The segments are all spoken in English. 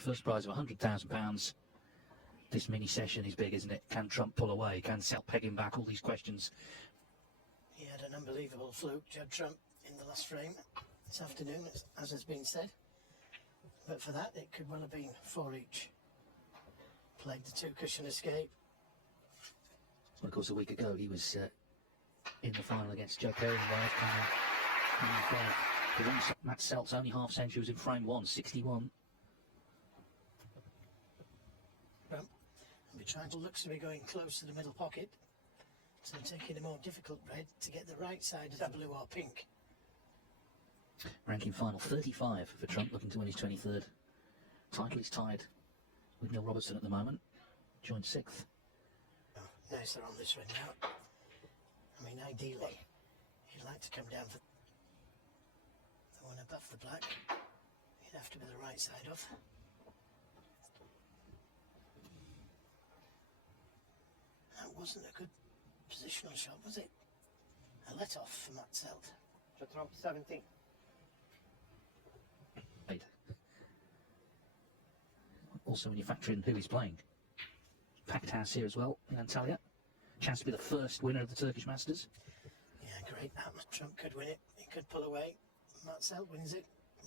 first prize of £100,000. This mini session is big, isn't it? Can Trump pull away? Can Selt peg him back? All these questions. He had an unbelievable fluke, Judd Trump, in the last frame this afternoon, as has been said. But for that, it could well have been 4 each. Played the 2-cushion escape. Well, of course, a week ago he was in the final against Judd. Matt Selt's only half century was in frame 1, 61. Trump will be trying to looks to be going close to the middle pocket. So taking a more difficult red to get the right side of the blue or pink. Ranking final 35 for Trump, looking to win his 23rd. Title is tied with Neil Robertson at the moment, joined 6th. Oh, nicer on this red now. I mean, ideally, you'd like to come down for the one above the black. You'd have to be the right side of. That wasn't a good positional shot, was it? A let off for Matt Selt. Trump 17. Also, when you factor in who he's playing, packed house here as well in Antalya. Chance to be the first winner of the Turkish Masters. Yeah, great. Trump could win it. He could pull away. Matt Selt wins it.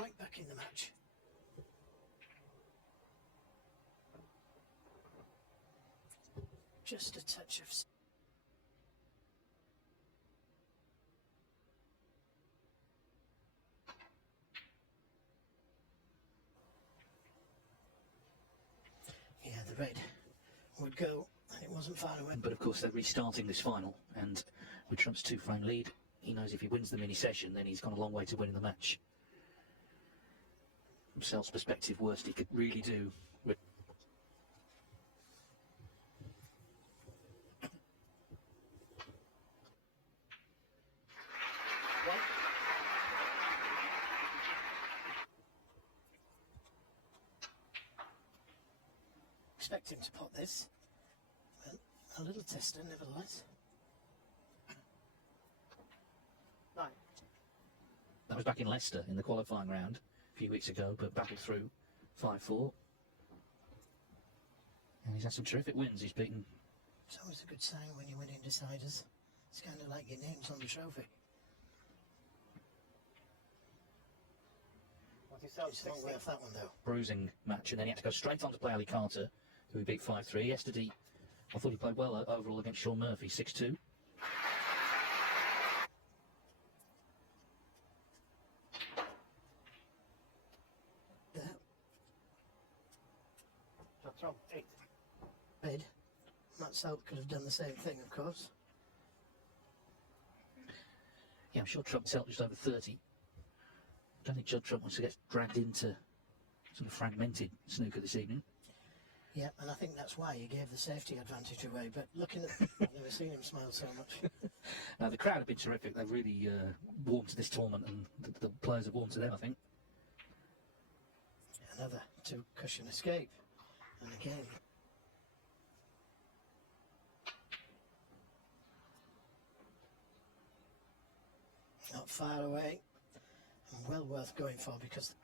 Right back in the match. Just a touch of... Yeah, the red would go, and it wasn't far away. But of course they're restarting this final, and with Trump's 2-frame lead, he knows if he wins the mini session, then he's gone a long way to winning the match. From Selt's perspective, worst he could really do. Expect him to pot this, but a little tester nevertheless. 9. That was back in Leicester in the qualifying round a few weeks ago, but battled through 5-4. And he's had some terrific wins. He's beaten... It's always a good sign when you win in deciders. It's kind of like your name's on the trophy. It's a long way off that one though. Bruising match, and then he had to go straight on to play Ali Carter, who he beat 5-3. Yesterday, I thought he played well overall against Shaun Murphy, 6-2. Trump 8. Red. Matt Selt could have done the same thing, of course. Yeah, I'm sure Trump Selt just over 30. I don't think Judd Trump wants to get dragged into sort of fragmented snooker this evening. Yeah, and I think that's why he gave the safety advantage away, but looking at I've never seen him smile so much. Now, the crowd have been terrific. They've really warmed to this tournament, and the players have warmed to them, I think. Another 2-cushion escape, and again. Not far away, and well worth going for because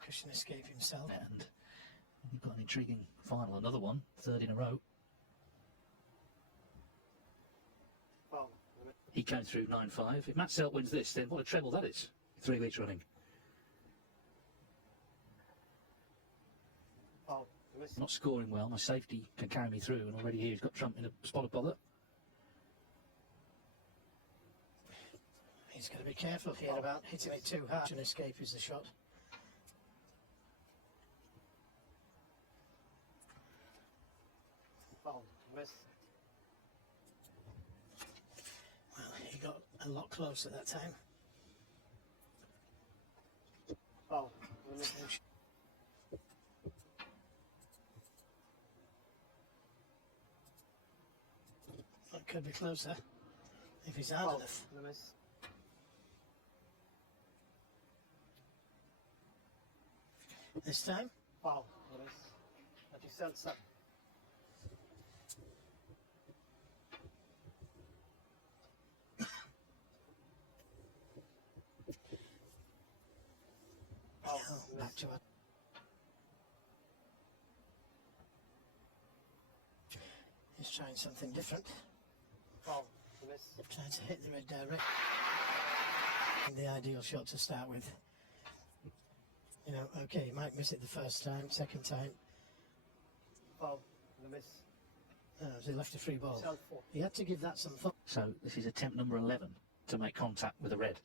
cushion escape himself. And we've got an intriguing final, another one, 3rd in a row. Well, He came through 9-5. If Matt Selt wins this, then what a treble that is. 3 weeks running. Not scoring well, my safety can carry me through, and already here he's got Trump in a spot of bother. He's got to be careful here about hitting it too hard. An escape is the shot. Well, he got a lot closer that time. Well, That could be closer if he's hard enough. This time? Wow, Now back to it. He's trying something different. Foul. Miss. Trying to hit the red direct. The ideal shot to start with. You know, okay, he might miss it the first time, second time. Foul. Miss. So he left a free ball. Selt 4. He had to give that some thought. So this is attempt number 11 to make contact with the red.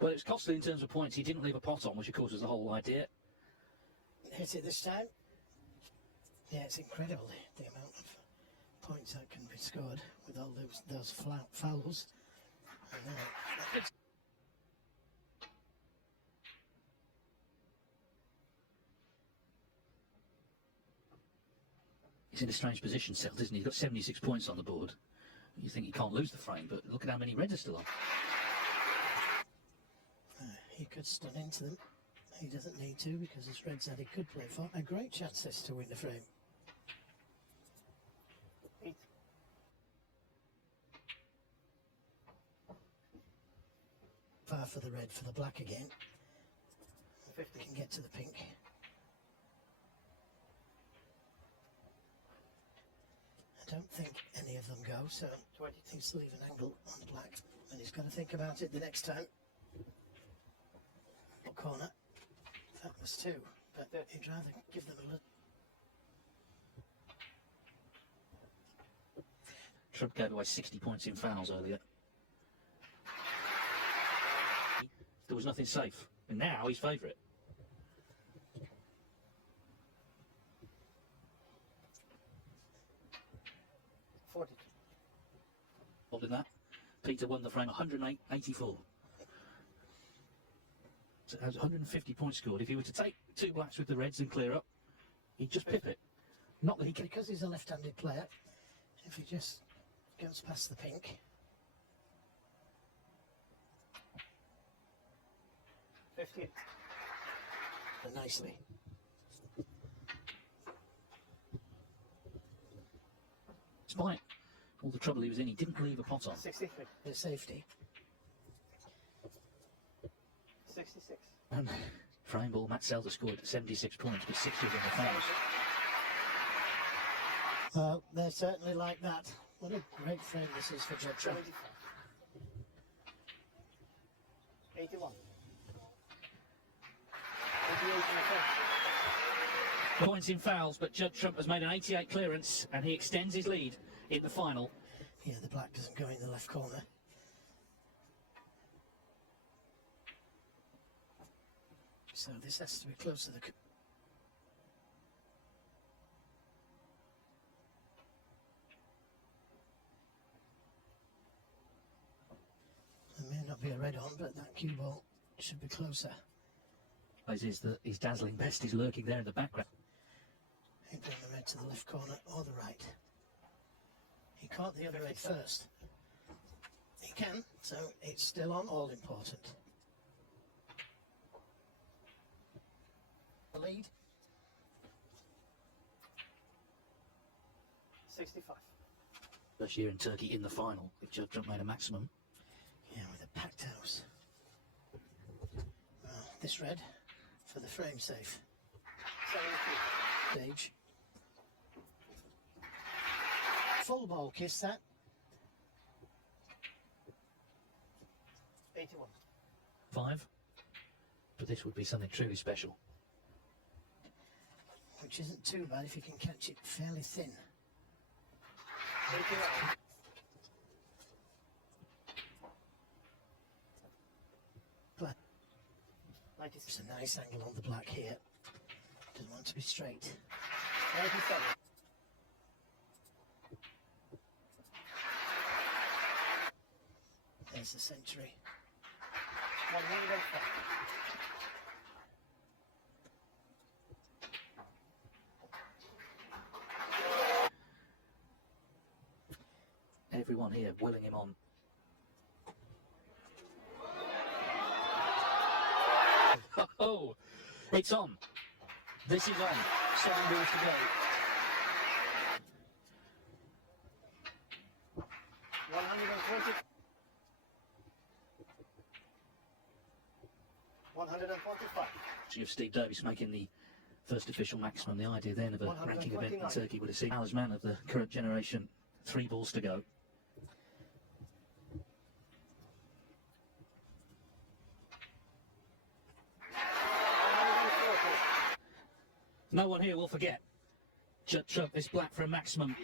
Well, it was costly in terms of points. He didn't leave a pot on, which of course was the whole idea. Hit it this time. Yeah, it's incredible the amount of points that can be scored with all those fouls. I know. He's in a strange position, Selt, isn't he? He's got 76 points on the board. You think he can't lose the frame, but look at how many reds are still on. He could stun into them. He doesn't need to because his red said he could play for. A great chance this to win the frame. 8. Far for the red, for the black again. 50. Can get to the pink. I don't think any of them go, so 20. he's to leave an angle on the black, and he's got to think about it the next time. Corner. That was 2, but he'd rather give them a little. Trump gave away 60 points in fouls earlier. There was nothing safe, and now he's favourite. In that, Peter won the frame 108.84. So it has 150 points scored. If he were to take 2 blacks with the reds and clear up, he'd just pip it. Not that he can. Because he's a left-handed player, if he just goes past the pink. 58. Nicely. Despite all the trouble he was in, he didn't leave a pot on. 63. The safety. 66. And frame ball, Matt Selt scored 76 points, but 60 of them were fouls. Well, they're certainly like that. What a great frame this is for Judd. 75. 81. 88 in the front. Points in fouls, but Judd Trump has made an 88 clearance, and he extends his lead in the final. Yeah, the black doesn't go in the left corner. So this has to be close to the... There may not be a red on, but that cue ball should be closer. His dazzling best is lurking there in the background. He'd bring the red to the left corner or the right. He caught the other red first. He can, so it's still on, all important. The lead. 65. First year in Turkey in the final, if Judd Trump made a maximum. Yeah, with a packed house. Well, this red for the frame safe. 73. Stage. Full ball kiss that. 81. 5. But this would be something truly special. Which isn't too bad if you can catch it fairly thin. 89. Black. 96. It's a nice angle on the black here. Doesn't want to be straight. 97. There's the century. 105. Everyone here willing him on. Oh, it's on. This is on. 7 balls to go. 120. 145. So you have Steve Davis making the first official maximum. The idea then of a ranking event in Turkey would have seen talisman of the current generation. 3 balls to go. No one here will forget. Judd Trump is black for a maximum.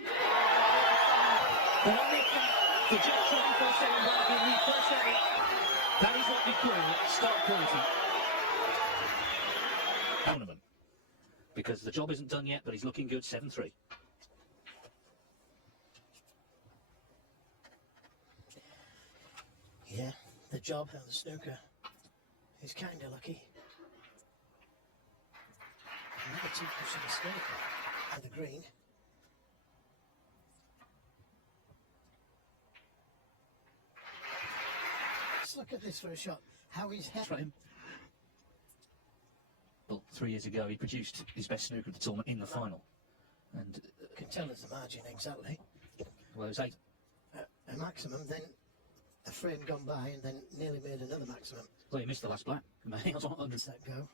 But on the for Judd Trump for a second ball in the first ever. That is what we call start quality. Tournament. Because the job isn't done yet, but he's looking good, 7-3. Yeah, the job of the snooker is kind of lucky. Another 2 push of the snooker and the green. Let's look at this for a shot. How he's head. Well, 3 years ago he produced his best snooker of the tournament in the final. And can tell us the margin exactly. Well, it was 8. A maximum, then a frame gone by, and then nearly made another maximum. Well, he missed the last black. He was 100. Does that go?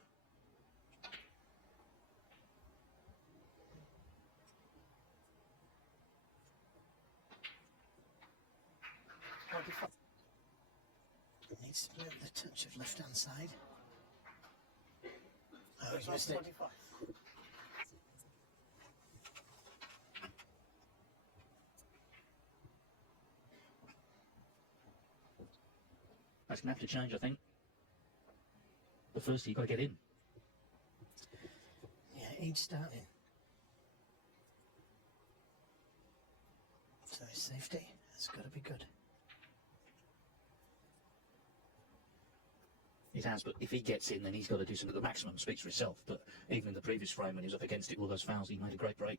Needs to play with the touch of left hand side. Oh, he's missed it. 25. That's going to have to change, I think. But first, you've got to get in. Yeah, he's starting. So his safety has got to be good. It has, but if he gets in, then he's got to do something. The maximum speaks for itself. But even in the previous frame, when he was up against it, all those fouls, he made a great break.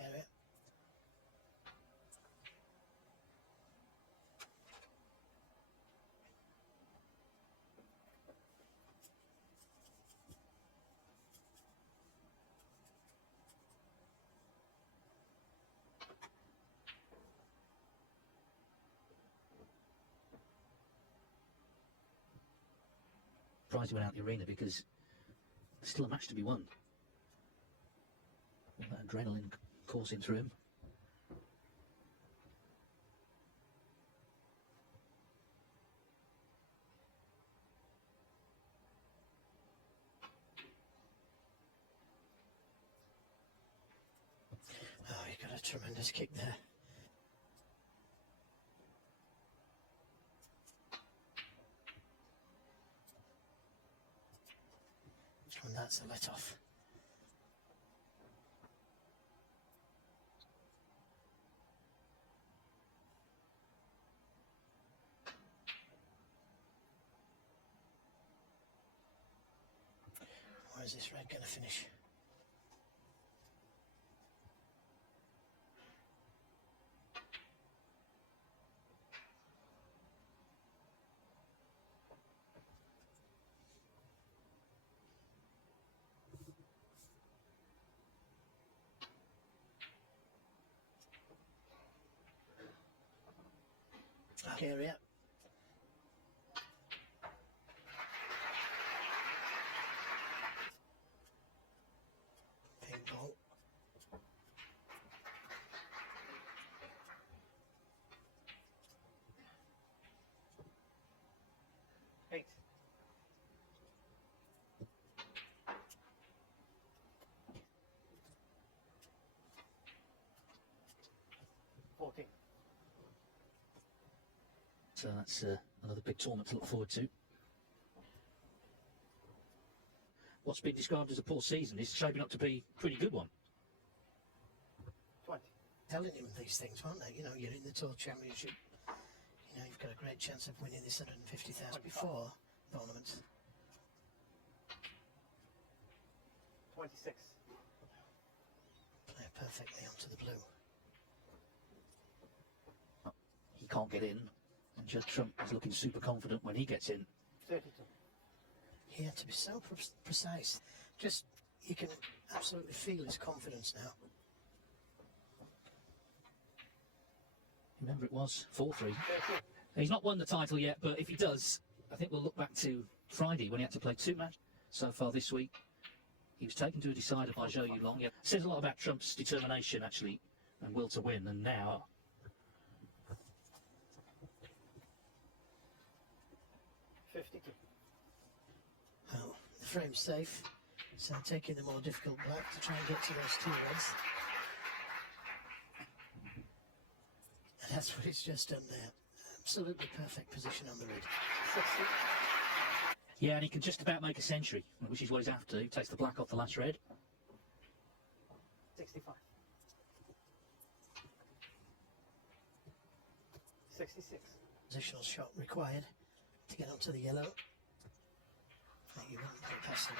Area. Surprised he went out the arena because there's still a match to be won. All that adrenaline coursing through him. Oh, he got a tremendous kick there. And that's a let off. Where is this red going to finish? Area. Pink ball. Eight. So that's another big tournament to look forward to. What's been described as a poor season is shaping up to be a pretty good one. 20. Telling him these things, aren't they? You know, you're in the Tour Championship. You know, you've got a great chance of winning this 150,000 before tournaments. 26. Play perfectly onto the blue. can't get in. And Judd Trump is looking super confident when he gets in. 32. He had to be so precise. Just, you can absolutely feel his confidence now. Remember, it was 4-3. He's not won the title yet, but if he does, I think we'll look back to Friday when he had to play 2 matches so far this week. He was taken to a decider by Zhao Yulong. Yeah, says a lot about Trump's determination, actually, and will to win. And now, 52. Well, the frame's safe, so taking the more difficult black to try and get to those 2 reds. And that's what he's just done there. Absolutely perfect position on the red. 60. yeah, and he can just about make a century, which is what he's after. He takes the black off the last red. 65. 66. Positional shot required to get onto the yellow. You wouldn't put it past him.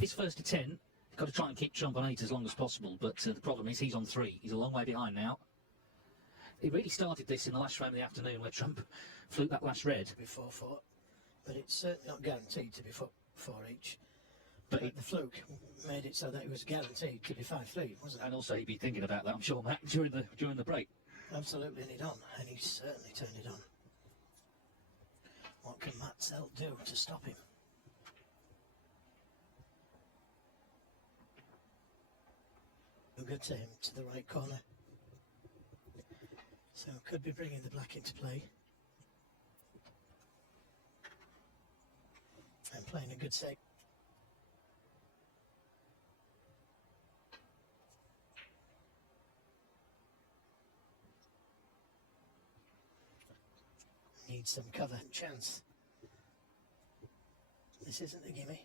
His first to 10, got to try and keep Trump on 8 as long as possible, but the problem is he's on 3. He's a long way behind now. He really started this in the last frame of the afternoon where Trump flew that last red. to be 4-4, but it's certainly not guaranteed to be 4 each. But the fluke made it so that it was guaranteed to be 5-3, wasn't it? And also he'd be thinking about that, I'm sure, Matt, during the break. Absolutely, and and he certainly turned it on. What can Selt do to stop him? Good to him, to the right corner. So could be bringing the black into play. And playing a good save. Needs some cover and chance. This isn't a gimme.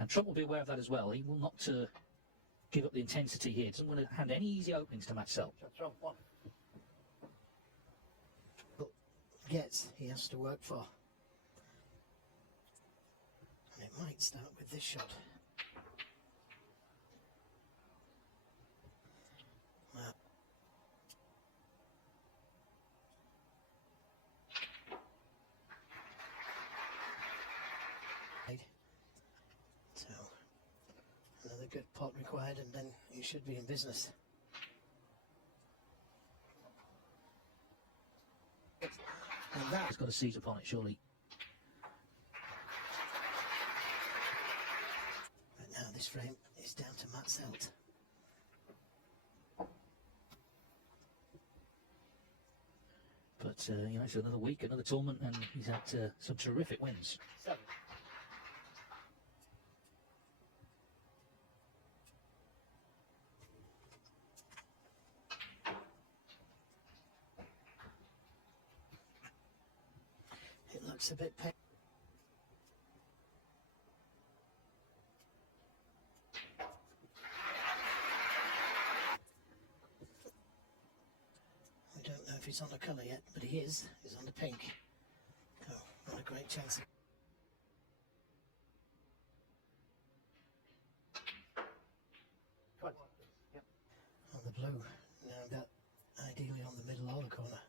And Trump will be aware of that as well. He will not give up the intensity here. He doesn't want to hand any easy openings to Selt. Trump 1. Gets, he has to work for. And it might start with this shot. Well, so another good pot required, and then you should be in business. And that He's got a seize upon it, surely. But now this frame is down to Selt. But, you know, it's another week, another tournament, and he's had some terrific wins. 7. It looks a bit painful. I don't know if he's on the colour yet, but he is. He's on the pink. Oh, what a great chance. Yep. On the blue. Now that ideally on the middle or the corner.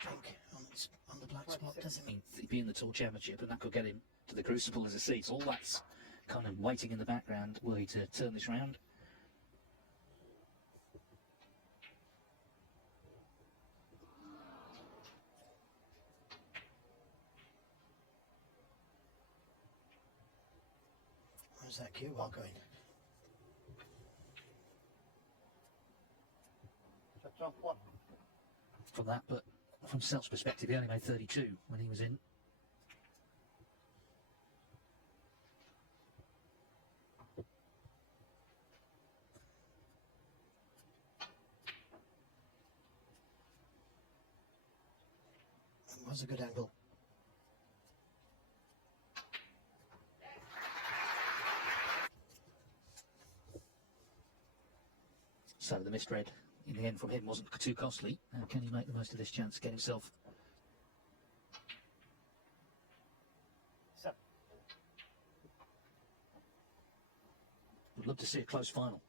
Pink on the black spot doesn't mean He'd be in the Tour Championship, and that could get him to the Crucible as a seat. All that's kind of waiting in the background, were he to turn this round. Where's that cue ball going? Trump 1. From that, but from Selt's perspective, he only made 32 when he was in. It was a good angle. So the missed red in the end from him wasn't too costly. Now can he make the most of this chance to get himself? 7. Would love to see a close final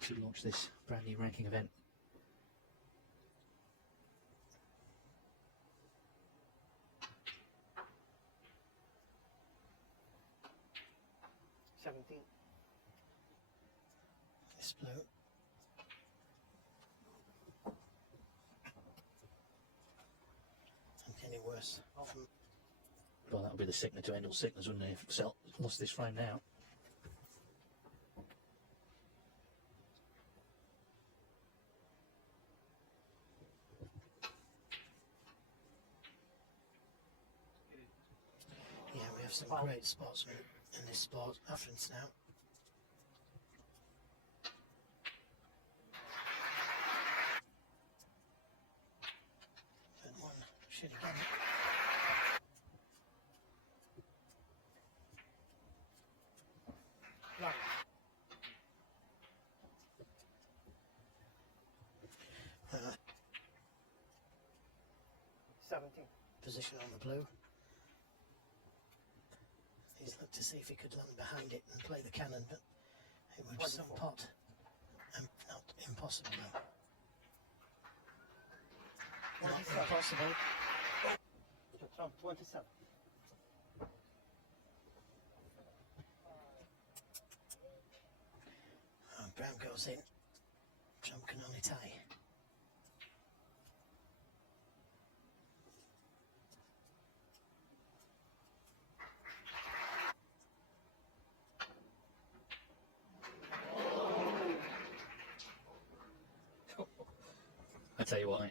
to launch this brand new ranking event. This blue. And getting worse. Well, that would be the signal to end all signals, wouldn't it, if Selt lost this frame now? Yeah, we have some great sportsmen in this sport. Athens now. And one should again. Right. Uh, 17. position on the blue. He's looked to see if he could land behind it and play the cannon, but it would be some pot and not impossible though. Not impossible. Trump 27. Oh, Brown goes in. Trump can only tie. I tell you what,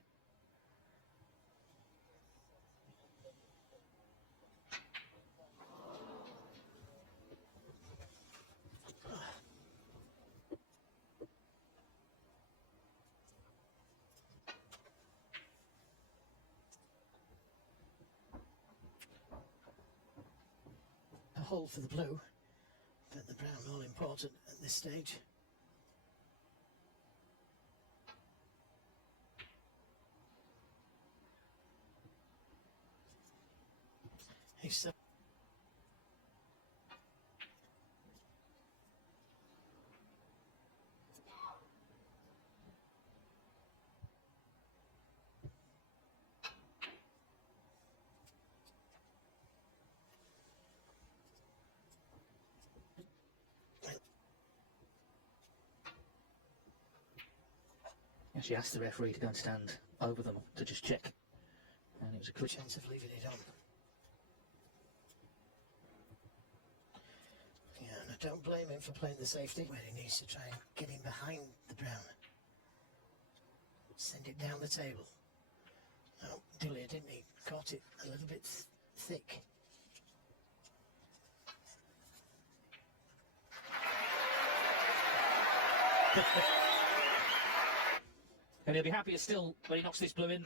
A hole for the blue, but the brown all important at this stage. He's still she asked the referee to go and stand over them to just check, and it was a a good chance of leaving it on. Yeah, and I don't blame him for playing the safety where he needs to try and get in behind the brown. Send it down the table. Oh, Dillier, didn't he? Caught it a little bit thick. And he'll be happier still when he knocks this blue in.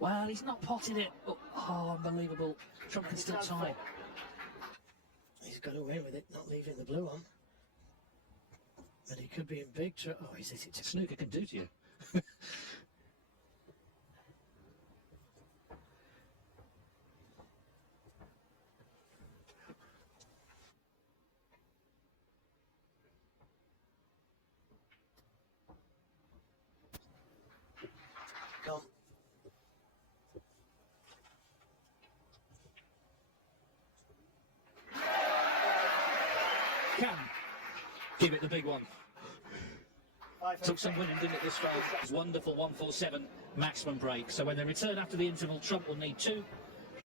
Well, he's not potted it. Oh, unbelievable. Trump can still tie. He's got away with it, not leaving the blue on. But he could be in big trouble. Oh, he's hit it to Snooker can do to you. gone. Can give it the big one. Took some winning, didn't it, this round? It's wonderful 147 maximum break. So when they return after the interval, Trump will need 2.